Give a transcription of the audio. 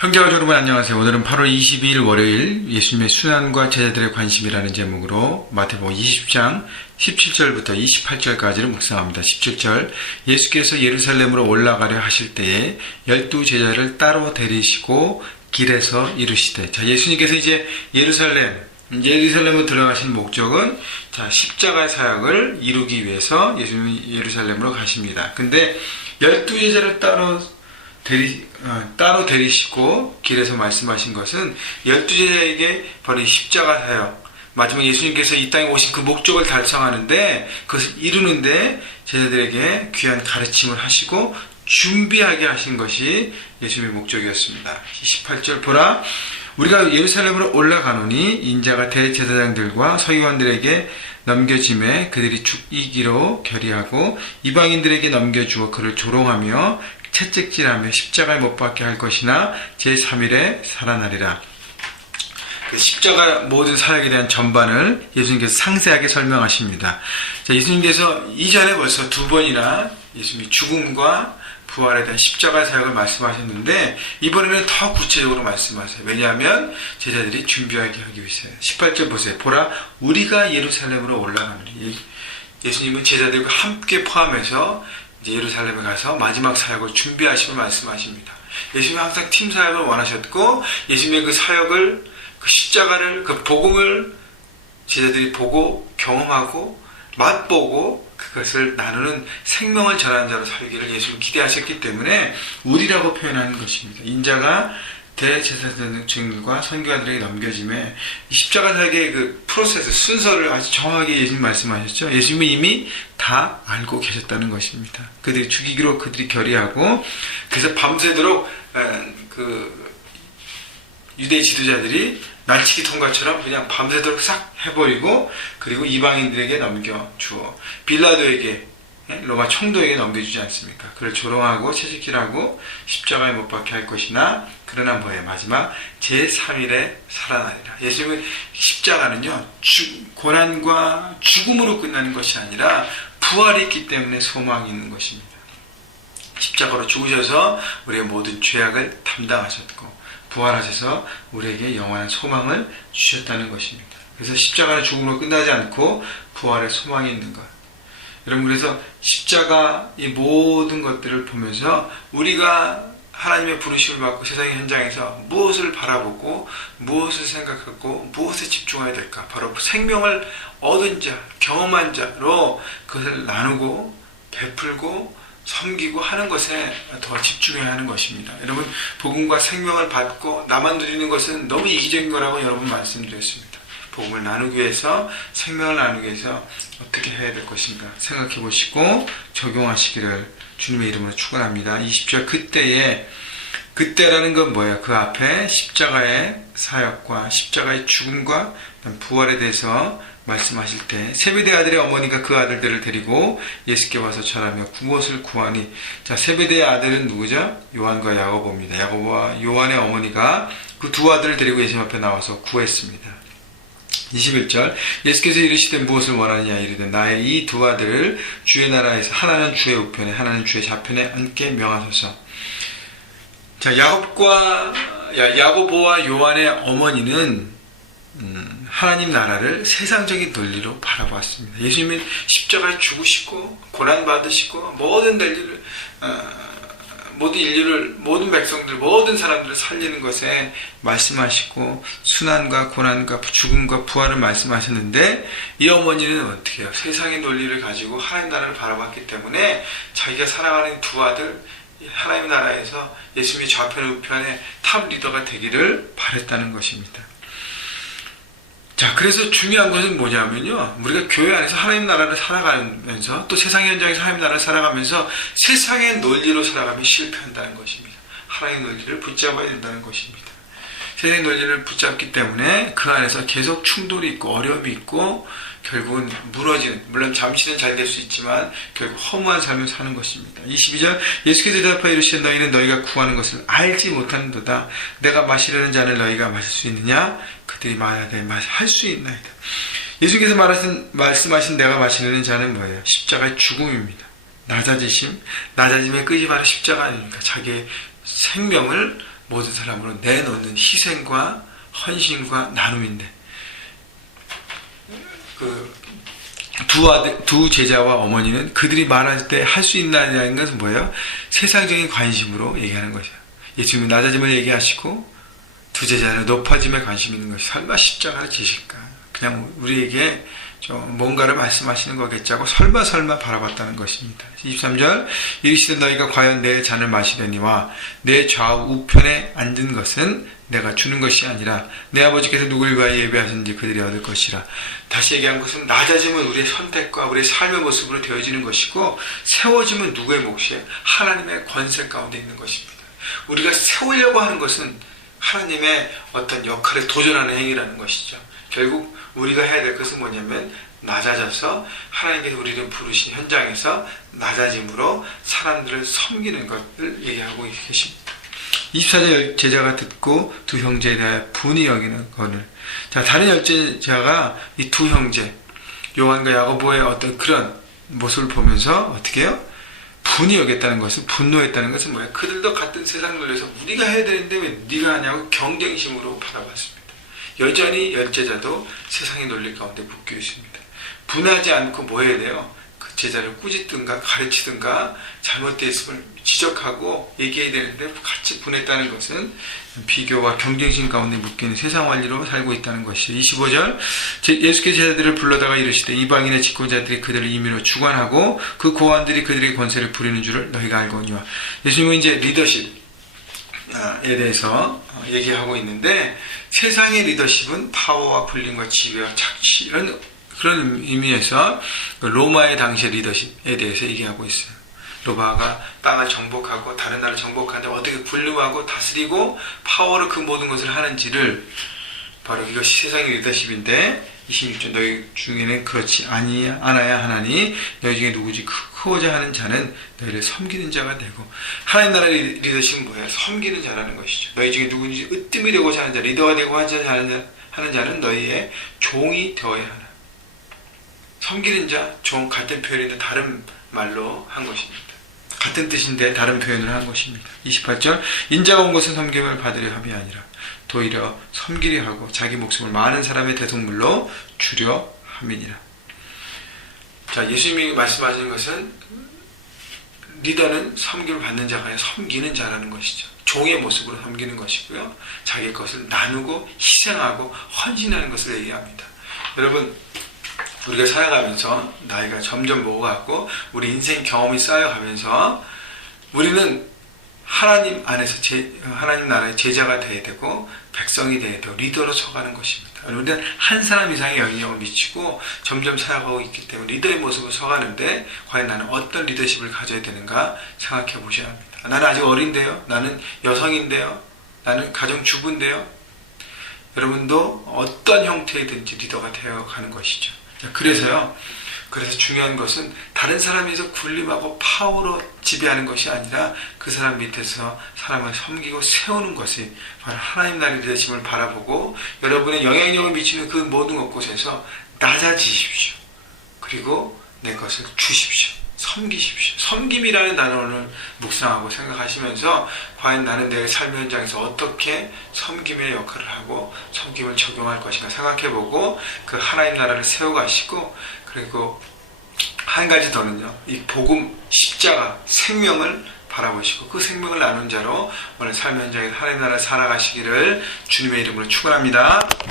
형제와 여러분 안녕하세요. 오늘은 8월 22일 월요일 예수님의 순환과 제자들의 관심이라는 제목으로 마태복음 20장 17절부터 28절까지를 묵상합니다. 17절 예수께서 예루살렘으로 올라가려 하실 때에 12제자를 따로 데리시고 길에서 이르시되. 자, 예수님께서 이제 예루살렘으로 들어가신 목적은 십자가의 사역을 이루기 위해서 예수님이 예루살렘으로 가십니다. 근데 12제자를 따로 데리시고 길에서 말씀하신 것은 12제자에게 바로 십자가 사역, 마지막 예수님께서 이 땅에 오신 그 목적을 달성하는데 그것을 이루는데 제자들에게 귀한 가르침을 하시고 준비하게 하신 것이 예수님의 목적이었습니다. 18절 보라, 우리가 예루살렘으로 올라가노니 인자가 대제사장들과 서기관들에게 넘겨짐에 그들이 죽이기로 결의하고 이방인들에게 넘겨주어 그를 조롱하며 채찍질하며 십자가에 못 박게 할 것이나 제3일에 살아나리라. 십자가 모든 사역에 대한 전반을 예수님께서 상세하게 설명하십니다. 자, 예수님께서 이전에 벌써 두 번이나 예수님이 죽음과 부활에 대한 십자가 사역을 말씀하셨는데 이번에는 더 구체적으로 말씀하세요. 왜냐하면 제자들이 준비하게 하기 위해서요. 18절 보세요. 보라, 우리가 예루살렘으로 올라가노니. 예수님은 제자들과 함께 포함해서 이제 예루살렘에 가서 마지막 사역을 준비하시고 말씀하십니다. 예수님은 항상 팀 사역을 원하셨고 예수님의 그 사역을, 그 십자가를, 그 복음을 제자들이 보고 경험하고 맛보고 그것을 나누는 생명을 전하는 자로 살기를 예수님은 기대하셨기 때문에 우리라고 표현하는 것입니다. 인자가 대제사장들과 선교사들에게 넘겨짐에 십자가 사역의 그 프로세스, 순서를 아주 정확하게 예수님 말씀하셨죠. 예수님은 이미 다 알고 계셨다는 것입니다. 그들이 죽이기로 그들이 결의하고 그래서 밤새도록 그 유대 지도자들이 날치기 통과처럼 그냥 밤새도록 싹 해버리고 그리고 이방인들에게 넘겨주어 빌라도에게, 로마 총독에게 넘겨주지 않습니까? 그를 조롱하고 채찍질하고 십자가에 못 박게 할 것이나 그러나 뭐예요? 마지막 제3일에 살아나리라. 예수님은 십자가는요 고난과 죽음으로 끝나는 것이 아니라 부활이 있기 때문에 소망이 있는 것입니다. 십자가로 죽으셔서 우리의 모든 죄악을 담당하셨고 부활하셔서 우리에게 영원한 소망을 주셨다는 것입니다. 그래서 십자가는 죽음으로 끝나지 않고 부활의 소망이 있는 것. 여러분, 그래서 십자가 이 모든 것들을 보면서 우리가 하나님의 부르심을 받고 세상의 현장에서 무엇을 바라보고 무엇을 생각하고 무엇에 집중해야 될까? 바로 생명을 얻은 자, 경험한 자로 그것을 나누고 베풀고 섬기고 하는 것에 더 집중해야 하는 것입니다. 여러분, 복음과 생명을 받고 나만 누리는 것은 너무 이기적인 거라고 여러분 말씀드렸습니다. 복음을 나누기 위해서, 생명을 나누기 위해서 어떻게 해야 될 것인가 생각해 보시고 적용하시기를 주님의 이름으로 축원합니다. 20절 그때라는 건 뭐예요? 그 앞에 십자가의 사역과 십자가의 죽음과 부활에 대해서 말씀하실 때 세베대 아들의 어머니가 그 아들들을 데리고 예수께 와서 절하며 무엇을 구하니. 자, 세베대의 아들은 누구죠? 요한과 야고보입니다. 야고보와 요한의 어머니가 그 두 아들을 데리고 예수님 앞에 나와서 구했습니다. 21절 예수께서 이르시되 무엇을 원하느냐 이르되 나의 이 두 아들을 주의 나라에서 하나는 주의 우편에 하나는 주의 좌편에 앉게 명하소서. 자, 야고보와 요한의 어머니는 하나님 나라를 세상적인 논리로 바라봤습니다. 예수님은 십자가에 죽으시고 고난받으시고 모든 인류를, 모든 백성들, 모든 사람들을 살리는 것에 말씀하시고 순환과 고난과 죽음과 부활을 말씀하셨는데 이 어머니는 어떻게 해요? 세상의 논리를 가지고 하나님 나라를 바라봤기 때문에 자기가 살아가는 두 아들, 하나님 나라에서 예수님의 좌편 우편의 탑 리더가 되기를 바랬다는 것입니다. 자, 그래서 중요한 것은 뭐냐면요, 우리가 교회 안에서 하나님 나라를 살아가면서 또 세상 현장에서 하나님 나라를 살아가면서 세상의 논리로 살아가면 실패한다는 것입니다. 하나님의 논리를 붙잡아야 된다는 것입니다. 세상의 논리를 붙잡기 때문에 그 안에서 계속 충돌이 있고 어려움이 있고 결국은 무너지는, 물론 잠시는 잘 될 수 있지만 결국 허무한 삶을 사는 것입니다. 22절 예수께서 대답하여 이르시되 너희는 너희가 구하는 것을 알지 못하는도다. 내가 마시려는 잔을 너희가 마실 수 있느냐? 그들이 말하되 할 수 있나이다. 예수께서 말씀하신 내가 마시려는 잔은 뭐예요? 십자가의 죽음입니다. 낮아짐의 끝이 바로 십자가 아닙니까? 자기의 생명을 모든 사람으로 내놓는 희생과 헌신과 나눔인데, 두 제자와 어머니는 그들이 말할 때 할 수 있느냐는 것은 뭐예요? 세상적인 관심으로 얘기하는 것이에요. 예수님은 낮아짐을 얘기하시고 두 제자는 높아짐에 관심 있는 것이, 설마 십자가를 지실까? 그냥 우리에게 좀 뭔가를 말씀하시는 거겠지 하고 설마 바라봤다는 것입니다. 23절, 이르시되 너희가 과연 내 잔을 마시려니와 내 좌우 우편에 앉은 것은 내가 주는 것이 아니라 내 아버지께서 누구를 위하여 예배하셨는지 그들이 얻을 것이라. 다시 얘기한 것은 낮아짐은 우리의 선택과 우리의 삶의 모습으로 되어지는 것이고, 세워짐은 누구의 몫이에요? 하나님의 권세 가운데 있는 것입니다. 우리가 세우려고 하는 것은 하나님의 어떤 역할에 도전하는 행위라는 것이죠. 결국 우리가 해야 될 것은 뭐냐면 낮아져서 하나님께서 우리를 부르신 현장에서 낮아짐으로 사람들을 섬기는 것을 얘기하고 계십니다. 24절, 제자가 듣고 두 형제에 대하여 분이 여기는 거늘. 자, 다른 열제자가 이 두 형제 요한과 야고보의 어떤 그런 모습을 보면서 어떻게 해요? 분이 여겼다는 것은, 분노했다는 것은 뭐예요? 그들도 같은 세상 논리에서 우리가 해야 되는데 왜 네가 하냐고 경쟁심으로 바라봤습니다. 여전히 열제자도 세상의 논리 가운데 묶여 있습니다. 분하지 않고 뭐 해야 돼요? 그 제자를 꾸짖든가 가르치든가 잘못되어 있음을 지적하고 얘기해야 되는데 같이 분했다는 것은 비교와 경쟁심 가운데 묶이는 세상 원리로 살고 있다는 것이죠. 25절, 예수께서 제자들을 불러다가 이르시되 이방인의 집권자들이 그들을 임의로 주관하고 그 고관들이 그들의 권세를 부리는 줄을 너희가 알거니와. 예수님은 이제 리더십에 대해서 얘기하고 있는데, 세상의 리더십은 파워와 불림과 지배와 착취, 이런 그런 의미에서 로마의 당시의 리더십에 대해서 얘기하고 있어요. 로마가 땅을 정복하고 다른 나라를 정복하는데 어떻게 군림하고 다스리고 파워로 그 모든 것을 하는지를, 바로 이것이 세상의 리더십인데, 26절, 너희 중에는 그렇지 않아야 하나니 너희 중에 누구지 크고자 하는 자는 너희를 섬기는 자가 되고. 하나님 나라의 리더십은 뭐예요? 섬기는 자라는 것이죠. 너희 중에 누구든지 으뜸이 되고자 하는 자, 리더가 되고 하는 자는 너희의 종이 되어야 하나. 섬기는 자, 종, 같은 표현인데 다른 말로 한 것입니다. 같은 뜻인데 다른 표현을 한 것입니다. 28절, 인자가 온 것은 섬김을 받으려 함이 아니라 도리어 섬기려 하고 자기 목숨을 많은 사람의 대속물로 주려 함이니라. 자, 예수님이 말씀하시는 것은 리더는 섬김을 받는 자가 아니라 섬기는 자라는 것이죠. 종의 모습으로 섬기는 것이고요. 자기 것을 나누고 희생하고 헌신하는 것을 얘기합니다. 여러분, 우리가 살아가면서 나이가 점점 먹어가고 우리 인생 경험이 쌓여가면서 우리는 하나님 안에서 하나님 나라의 제자가 되어야 되고 백성이 되어야 되고 리더로 서가는 것입니다. 우리는 한 사람 이상의 영향을 미치고 점점 살아가고 있기 때문에 리더의 모습을 서가는데, 과연 나는 어떤 리더십을 가져야 되는가 생각해 보셔야 합니다. 나는 아직 어린데요. 나는 여성인데요. 나는 가정주부인데요. 여러분도 어떤 형태이든지 리더가 되어가는 것이죠. 그래서 중요한 것은 다른 사람에서 군림하고 파워로 지배하는 것이 아니라 그 사람 밑에서 사람을 섬기고 세우는 것이 바로 하나님 나라의 리더십을 바라보고, 여러분의 영향력을 미치는 그 모든 곳에서 낮아지십시오. 그리고 내 것을 주십시오. 섬기십시오. 섬김이라는 단어를 묵상하고 생각하시면서 과연 나는 내 삶의 현장에서 어떻게 섬김의 역할을 하고 섬김을 적용할 것인가 생각해보고 그 하나님 나라를 세워가시고, 그리고 한 가지 더는요, 이 복음, 십자가, 생명을 바라보시고 그 생명을 나눈 자로 오늘 삶의 현장에서 하나님 나라 살아가시기를 주님의 이름으로 축원합니다.